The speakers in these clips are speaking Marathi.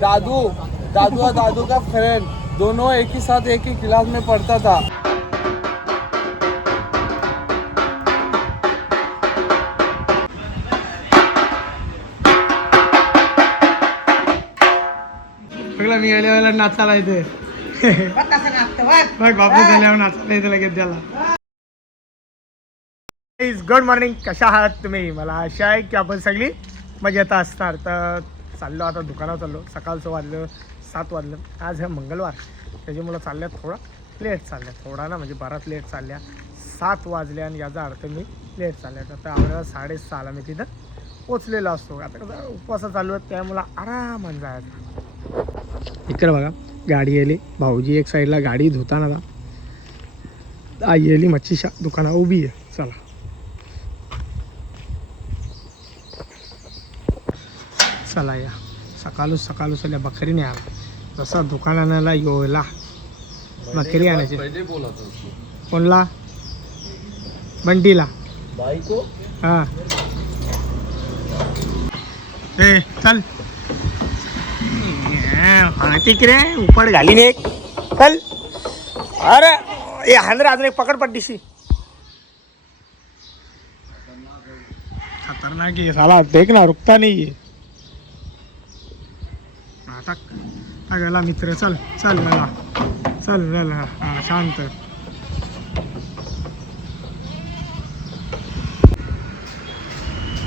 दादू दादू और दादू का फ्रेंड दोनों एक ही साथ एक ही क्लास में पढ़ता था। मी आल्यावर नाचायला येते बघ बापू झाल्यावर नाचायला येते लगेच त्याला. गुड मॉर्निंग, कशा आहात तुम्ही? मला आशा आहे की आपण सगळी मजेत असणार. तर चाललो आता दुकानात चाललो. सकाळचं वाजलं 7 वाजलं. आज आहे मंगळवार, त्याच्यामुळं चालल्या थोडा लेट चालल्या, थोडा ना म्हणजे बराच लेट चालल्या. 7 वाजले आणि याचा अर्थ मी लेट चालल्या. तर आपल्याला 6:30ला मी तिथं पोचलेलो असतो. आता कसं उपवास चालू आहे त्यामुळं आरामात जायचं. इकडे बघा गाडी आली, भाऊजी एक साईडला गाडी धुताना आई आली मच्छीच्या दुकाना उभी आहे. चला चला या सकाळू चला बकरी नाही आला. जसा दुकानाला योला बकरी आणायची. कोणला? बंटीला बाईको. हां ए चल तिकडे उपड घालीन एक. चल अरे ए हांद्रे अजून एक पकड पट्टीशी. खतरनाक आहे साला, देख ना रुकता नाही आहे. गेला मित्र. चल चल मला चल चल हां शांत.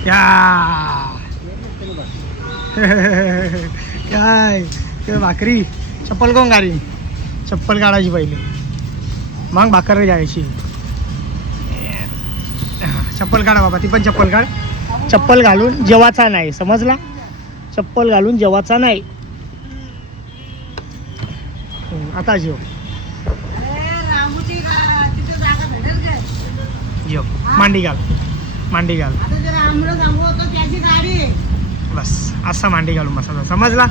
या काय ते भाकरी चप्पल कोण गाडी चप्पल काढायची पहिले, मग भाकर घ्यायची. चप्पल काढा बाबा, ती पण चप्पल काढ. चप्पल घालून जेवाचा नाही, समजला? चप्पल घालून जेवाचा नाही. आता जेव जेव. मांडी घाल, मांडी घाल. बस असा मांडी घालून बसायचा, समजला?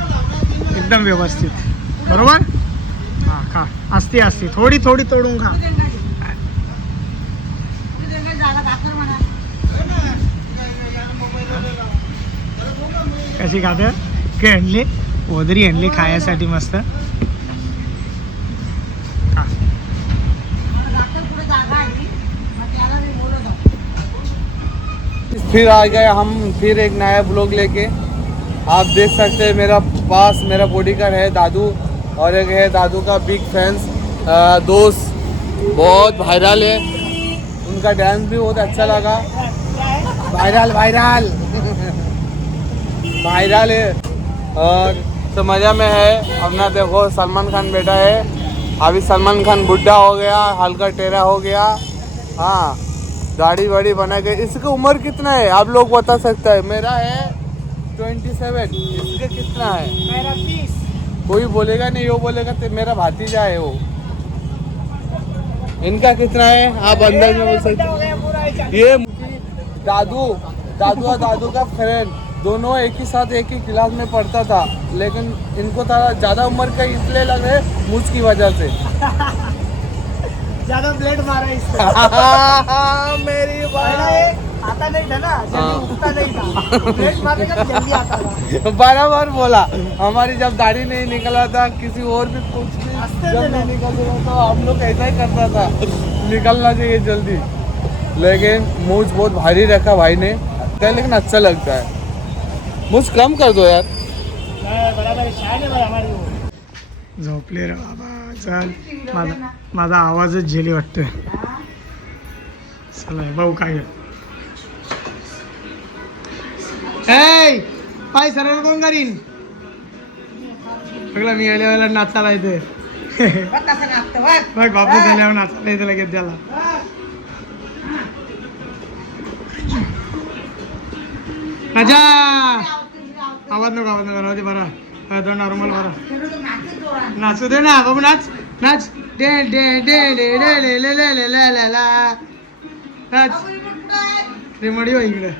एकदम व्यवस्थित, बरोबर? हां खा. असती असती थोडी थोडी तोडून खा. कशी खाते? के आणली ओदरी आणली खायासाठी मस्त. फिर आ गए हम फिर एक नया ब्लॉग लेके. आप देख सकते हैं मेरा पास मेरा बॉडीगार्ड है दादू, और एक है दादू का बिग फैंस दोस्त, बहुत वायरल है. उनका डांस भी बहुत अच्छा लगा. वायरल वायरल वायरल है. और तो मज़ा में है. अपना देखो सलमान खान बेटा है. अभी सलमान खान बुढ़ा हो गया, हल्का टेढ़ा हो गया. हाँ दाढ़ी वाड़ी बना के. इसकी उम्र कितना है आप लोग बता सकते हैं? मेरा है 27. इसके कितना है? मेरा 30. कोई बोलेगा नहीं, वो बोलेगा तो मेरा भातीजा है वो. इनका कितना है आप अंदर में बोल सकते हैं? ये दादू दादू और दादू का फ्रेंड दोनों एक ही साथ एक ही क्लास में पढ़ता था, लेकिन इनको थोड़ा ज़्यादा उम्र का इसलिए लग रहे मुझ की वजह से. ज्यादा ब्लेड मारा इसको. मेरी आता नहीं था ना, जल्दी उठता नहीं था. ब्लेड मारने का जल्दी आता था. बराबर बोला. हमारी जब दाढ़ी नहीं निकला था, किसी और भी कुछ भी जब नहीं निकल रहा तो हम लोग ऐसा ही करता था, निकलना चाहिए जल्दी. लेकिन मूछ बहुत भारी रखा भाई ने, लेकिन अच्छा लगता है. मूछ कम कर दो यार. झोपले रे बाबा. चल माझा आवाजच झेली वाटतोय. चला भाऊ काय पाय सरळ कोण करीन? सगळं मी आल्यावर नाचायला येते बघ बापू झाल्यावर नाचायला येते लगेच त्याला. अच्छा आवाज नको राहू दे. बरा नॉर्मल बरा नाचू दे ना बाबू. नाच नाच day day day day day day ले ले ले ले ले ला नाच. रेमडी हो इकडे.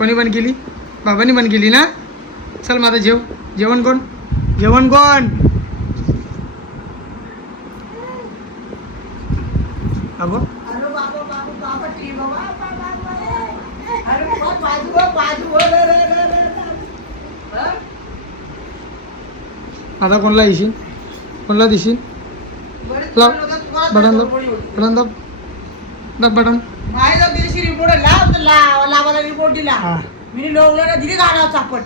कोणी बंद केली? बाबांनी बंद केली ना. चल माझा जेवण कोण? अबो आता कोणला दिशील? लाव बटन दाब बटन. रिपोर्ट दिला हा मी लोकला दिली गाडा चापट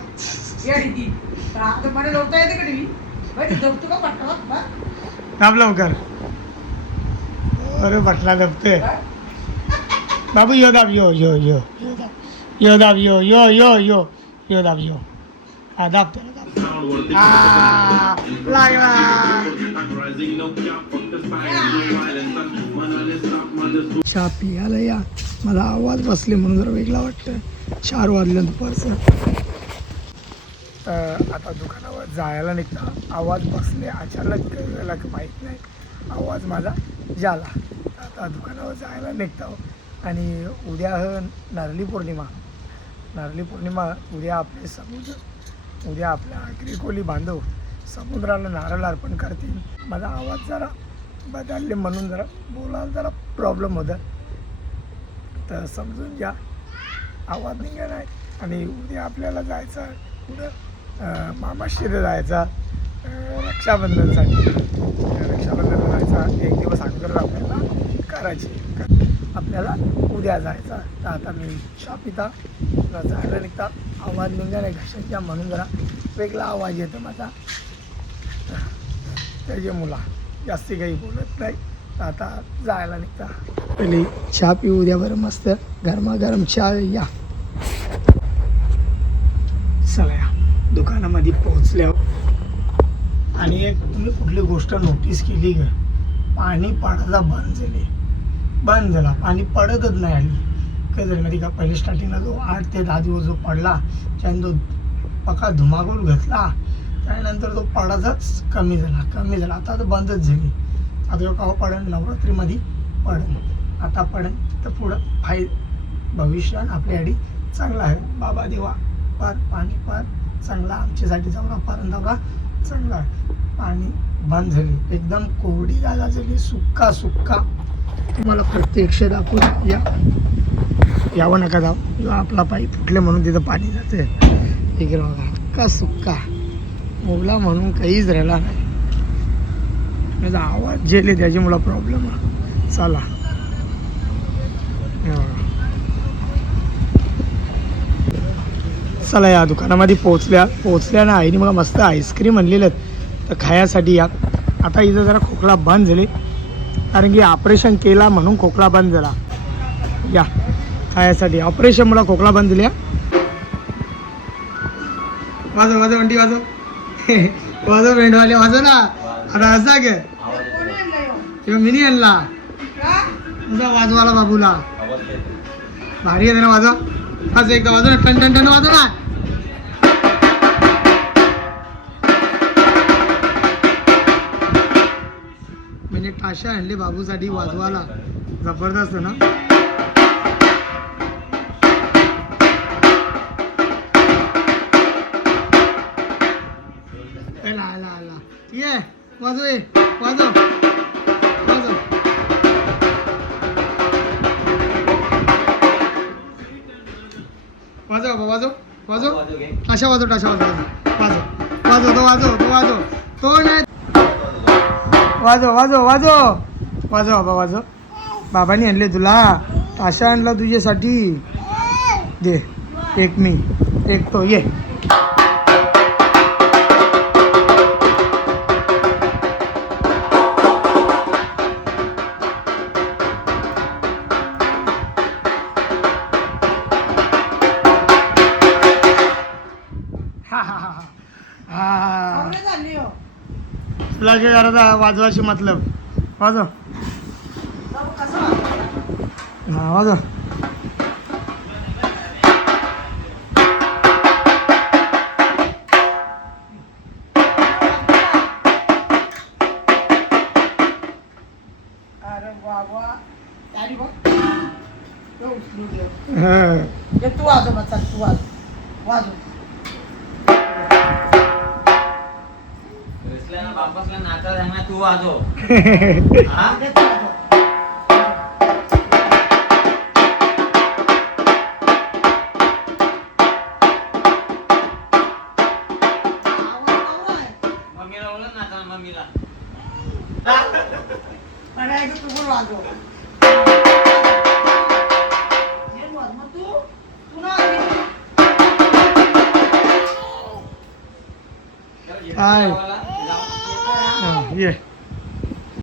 येडी ती आता मला लोकता येते का टीव्ही भाई झोपतो का पटकन दाब लवकर. अरे बटला दबते बाबू. यो दाब यो दाब यो दाब यो. हा दाब त्याला दाब. लागला. चहा पियाला या. मला आवाज बसले म्हणून जरा वेगळा वाटतं. 4 वाजले दुपारचं. आता दुकानावर जायला निघता. आवाज बसले अचानक गेला की माहीत नाही. आवाज माझा झाला. आता दुकानावर जायला निघता. आणि उद्या नारळी पौर्णिमा. उद्या आपले समुद्र, उद्या आपल्या आगरी कोली बांधव समुद्राला नारळ अर्पण करतील. माझा आवाज जरा बदलले म्हणून जरा बोलायला जरा प्रॉब्लेम होता. तर समजून घ्या. आवाज निघा नाही. आणि उद्या आपल्याला जायचं पुढं मामाशीला जायचा रक्षाबंधनसाठी. रक्षाबंधनला जायचा 1 दिवस अगोदर आपल्याला करायची. आपल्याला उद्या जायचा. तर आता मी चहा पिता जायला निघता. आवाज निघा नाही घशाच्या म्हणून जरा वेगळा आवाज येतो माझा. त्याचे मुला जास्ती काही बोलत नाही. तर आता जायला निघता. पहिले चहा पिऊ उद्या बरं मस्त गरमागरम चहा. या चला या दुकानामध्ये पोहोचल्यावर. आणि एक तुम्ही कुठली गोष्ट नोटीस केली का? पाणी पडायचा बंद झाला. पाणी पडतच नाही. आली काय झालं माहिती का? पहिले स्टार्टिंगला जो 8 ते 10 दिवस जो पडला त्याने तो पका धुमाकूळ घेतला. त्यानंतर तो पडायचाच कमी झाला. आता तर बंदच झाली. आता जो केव्हा पडेल? नवरात्रीमध्ये पडेल. आता पडेल तर पुढं भविष्य आपल्यासाठी चांगलं आहे. बाबा देवा पार पाणी पार चांगला आमच्यासाठी जवळा पारंदावरा चांगला आहे. पाणी बंद झाली. एकदम कोरडी जागा झाली. सुक्का तुम्हाला प्रत्यक्ष दाखवून यावं नका जाऊ. आपला पाईप फुटले म्हणून तिथं पाणी जाते. इकडे बघा का सुक्का ओला म्हणून काहीच राहिला नाही. माझा आवाज जेले त्याच्यामुळं प्रॉब्लेम आहे. चला चला या दुकानामध्ये पोचल्या ना. आईने मला मस्त आईस्क्रीम आणलेलं तर खायासाठी या. आता इथं जरा खोकला बंद झाले कारण की ऑपरेशन केला म्हणून खोकला बंद झाला. या खायासाठी ऑपरेशन मला खोकला बंद दिल्या. वाजव वंटी वाजव भेंडवाले वाजव ना. आता असा घे मिनी आणला तुझा वाजवाला बाबूला. भारी आहे ना वाजव. असं एकदा वाजव ना. टन वाजव ना. म्हणजे टाशा आणले बाबूसाठी वाजवाला. जबरदस्त ना. आला ये वाजव टाशा वाजव तो नाही. वाजव बाबांनी आणले तुला. टाशा आणला तुझ्यासाठी. दे एक मी एक तो. ये तुला काय करायचा वाजवाशी मतलब. वाजव हा वाजव. तू वाजव मग चल तू वाजव बापासला नाचा सांगणार तू वाजव. हा? दे तू वाजव. मम्मीला बोला नाचा मम्मीला. आणि ऐक तू पण वाजव. हे वाज मग तू ना काय? जाऊ. ये